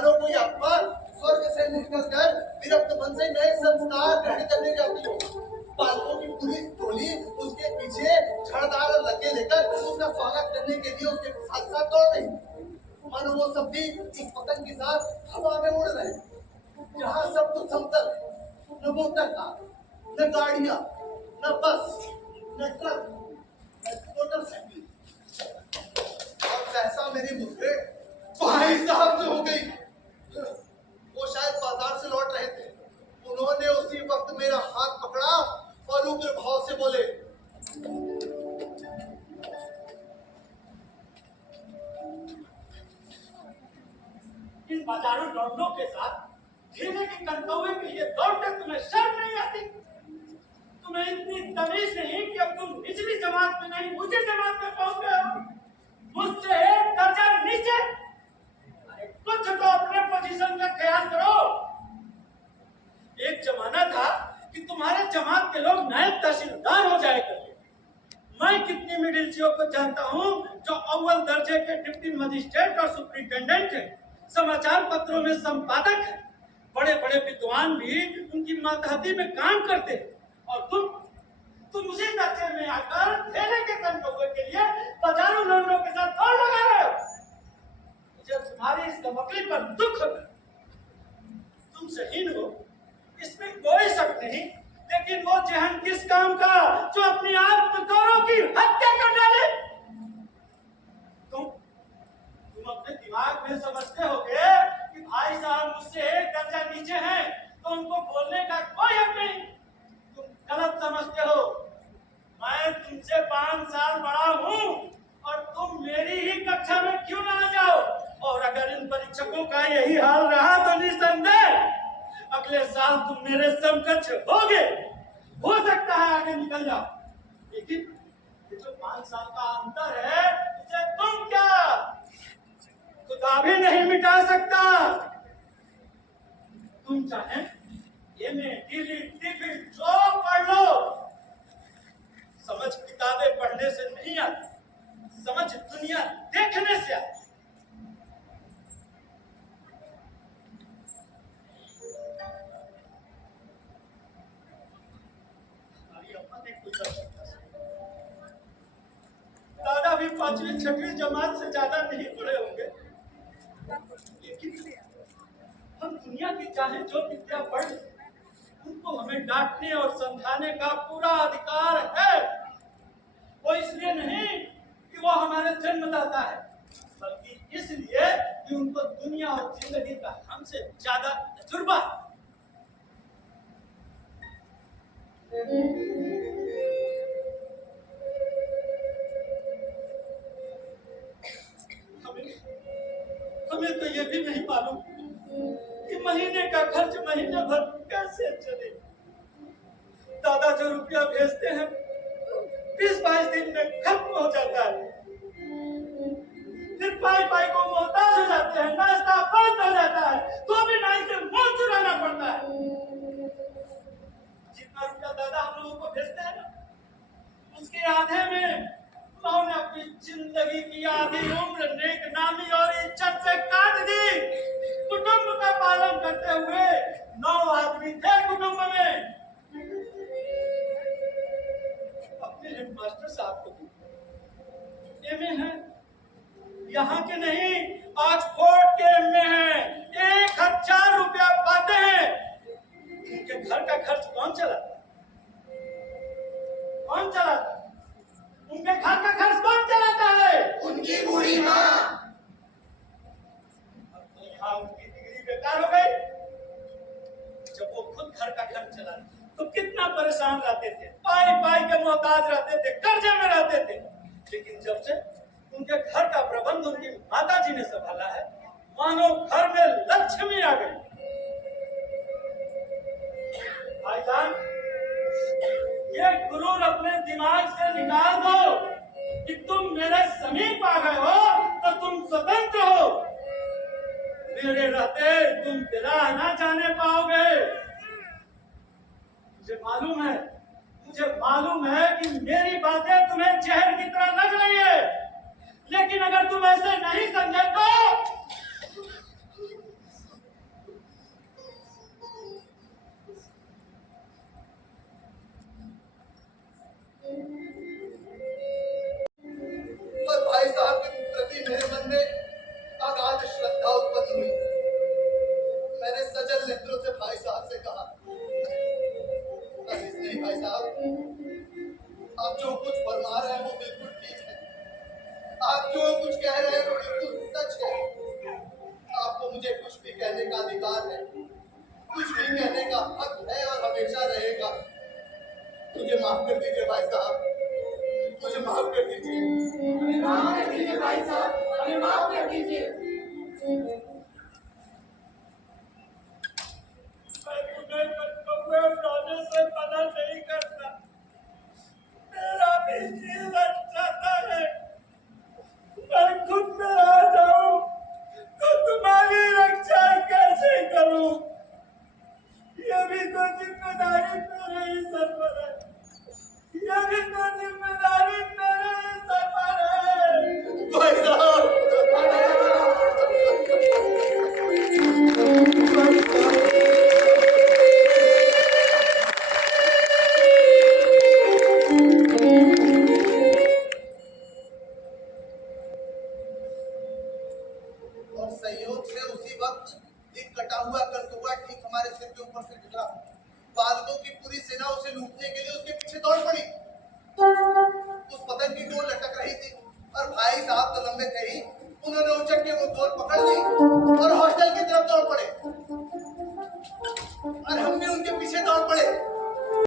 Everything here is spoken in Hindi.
मानो कोई आत्मा स्वर्ग से निकलकर विरक्त मन से नए संस्कार ग्रहण करने जाती हो। बालकों की पूरी टोली उसके पीछे छड़दार लगे लेकर उसका स्वागत करने के लिए उसके साथ साथ दौड़ रही। मानो वो सब भी इस पतंग के साथ हवा में उड़ रहे। जहाँ सब कुछ समतल है, न मोटर कार, न गाड़ियां, न बस, न ट्रक, न मोटरसाइकिल। और सहसा मेरी मुठभेड़ भाई साहब से हो गई। वो शायद बाजार से लौट रहे थे। उन्होंने उसी वक्त मेरा हाथ पकड़ा और उग्र भाव से बोले, इन बाजारू लौंडों के साथ ढीले के कनकौवे के लिए दौड़ते तुम्हें शर्म नहीं आती? तुम्हें इतनी तमीज नहीं कि अब तुम निचली जमात में नहीं ऊंची जमात में पहुंच गए हो? मुझसे एक दर्जा नीचे। अरे कुछ तो अपने पोजीशन का ख्याल करो। एक जमाना था कि तुम्हारे जमात के लोग नायब तहसीलदार हो जाए करते। मैं कितनी मिडिलचियों को जानता हूँ जो अव्वल दर्जे के डिप्टी मजिस्ट्रेट और सुप्रिंटेंडेंट है, समाचार पत्रों में संपादक है, बड़े बड़े विद्वान भी उनकी मातहती में काम करते हैं। और तुम उसी दर्जे में आकर ठेले के कनकौवे के लिए बाजारू लौंडों के साथ दौड़ लगा रहे हो। मुझे तुम्हारी इस कमकली पर दुख होता है। तुम शहीन हो, इसमें कोई शक नहीं, लेकिन वो जहन किस काम का जो अपनी आत्मगौरव की हत्या कर डाले? तुम अपने दिमाग में समझते होगे कि भाई साहब मुझसे एक दर्जा नीचे हैं, तो उनको बोलने का कोई हक नहीं। तुम गलत समझते हो। मैं तुमसे 5 साल बड़ा हूँ और तुम मेरी ही कक्षा में क्यों ना आ जाओ? और अगर इन परीक्षकों का यही हाल रहा तो निसंदेह अगले साल तुम मेरे समकक्ष होगे। हो सकता है आगे निकल जाओ, लेकिन ये जो 5 साल का अंतर है उसे तुम क्या खुदा भी नहीं मिटा सकता। तुम चाहे एमए, डीलिट, जो पढ़ लो, समझ किताबें पढ़ने से नहीं आती, समझ दुनिया देखने से आती। दादा भी 5वीं 6वीं जमात से ज्यादा नहीं पढ़े होंगे, लेकिन हम दुनिया की चाहे जो विद्या पढ़ लें, उनको हमें डांटने और समझाने का पूरा अधिकार है। वो इसलिए नहीं कि वो हमारे जन्मदाता है, बल्कि इसलिए कि उनको दुनिया और जिंदगी का हमसे ज्यादा तजुर्बा है। हमें तो ये भी नहीं मालूम कि महीने का खर्च महीने भर कैसे चले। दादा जो रुपया भेजते हैं 20-22 दिन में खत्म हो जाता है, फिर पाई को मोहताज हो जाते हैं, नाश्ता बंद हो जाता है, तो भी नाई से मुंह चुराना पड़ता है। जितना रुपया दादा हम लोगों को भेजते हैं ना, उसके आधे में उन्होंने अपनी जिंदगी की आधी उम्र नेक नामी और इज्जत से काट दी। कुटुंब का पालन करते हुए 9 आदमी थे कुटुंब में। अपने हेडमास्टर साहब को एमए है, यहाँ के नहीं ऑक्सफोर्ड के एमए हैं, 1000 रुपया पाते हैं। उनके घर का खर्च कौन चलाता? कौन चलाता? उनके घर का खर्च कौन चलाता है? उनकी बूढ़ी माँ। अब तो यहाँ उनकी डिग्री बेकार हो गई। जब वो खुद घर का खर्च चलाते तो कितना परेशान रहते थे, पाई के मोहताज रहते थे, कर्जे में रहते थे। लेकिन जब से उनके घर का प्रबंध उनकी माता जी ने संभाला है, मानो घर में लक्ष्मी आ गई। भाईजान, ये गुरूर अपने दिमाग से निकाल दो कि तुम मेरे समीप आ गए हो तो तुम स्वतंत्र हो। मेरे रहते तुम विराह ना जाने पाओगे। मुझे मालूम है कि मेरी बातें तुम्हें जहर की तरह लग रही है, लेकिन अगर तुम ऐसे नहीं समझे तो अब मुझे कुछ भी कहने का अधिकार है, कुछ भी कहने का हक है और हमेशा रहेगा। मुझे माफ कर दीजिए भाई साहब, मुझे माफ कर दीजिए। हमें माफ कर दीजिए भाई साहब, हमें माफ कर दीजिए। मैं तुम्हें बचपन में रोने से मना नहीं करता, मेरा भी जी लग जाता है। मैं खुद में आ जाऊं तो तुम्हारी रक्षा कैसे करूं? ये भी तो जिम्मेदारी मेरे ही सर पर है, ये भी तो जिम्मेदारी मेरे ही सर पर है। भाई साहब, और संयोग से उसी वक्त एक कटा हुआ करतुआ ठीक हमारे सिर के ऊपर से गुजरा। बालकों की पूरी सेना उसे लूटने के लिए उसके पीछे दौड़ पड़ी।